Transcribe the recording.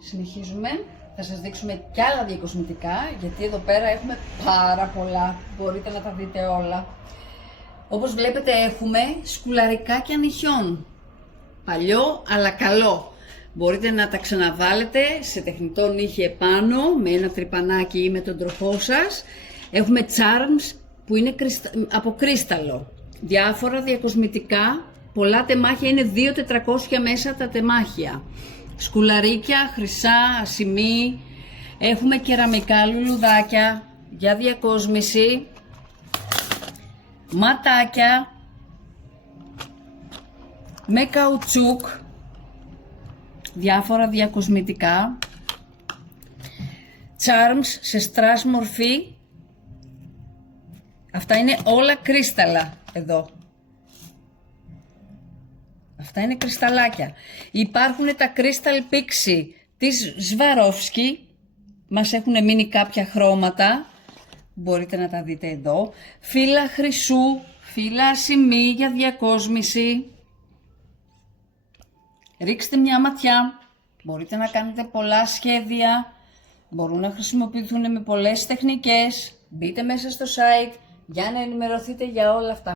Συνεχίζουμε. Θα σας δείξουμε κι άλλα διακοσμητικά, γιατί εδώ πέρα έχουμε πάρα πολλά. Μπορείτε να τα δείτε όλα. Όπως βλέπετε έχουμε σκουλαρικάκια νυχιών. Παλιό αλλά καλό. Μπορείτε να τα ξαναβάλετε σε τεχνητό νύχι επάνω, με ένα τρυπανάκι ή με τον τροχό σας. Έχουμε charms που είναι από κρίσταλο. Διάφορα διακοσμητικά. Πολλά τεμάχια, είναι 2.400 μέσα τα τεμάχια. Σκουλαρίκια, χρυσά, ασημί. Έχουμε κεραμικά λουλουδάκια για διακόσμηση. Ματάκια με καουτσούκ. Διάφορα διακοσμητικά. Charms σε στρας μορφή. Αυτά είναι όλα κρίσταλα εδώ. Αυτά είναι κρυσταλλάκια. Υπάρχουν τα Crystal Pixie της Swarovski. Μας έχουν μείνει κάποια χρώματα. Μπορείτε να τα δείτε εδώ. Φύλλα χρυσού, φύλλα ασημί για διακόσμηση. Ρίξτε μια ματιά. Μπορείτε να κάνετε πολλά σχέδια. Μπορούν να χρησιμοποιηθούν με πολλές τεχνικές. Μπείτε μέσα στο site για να ενημερωθείτε για όλα αυτά.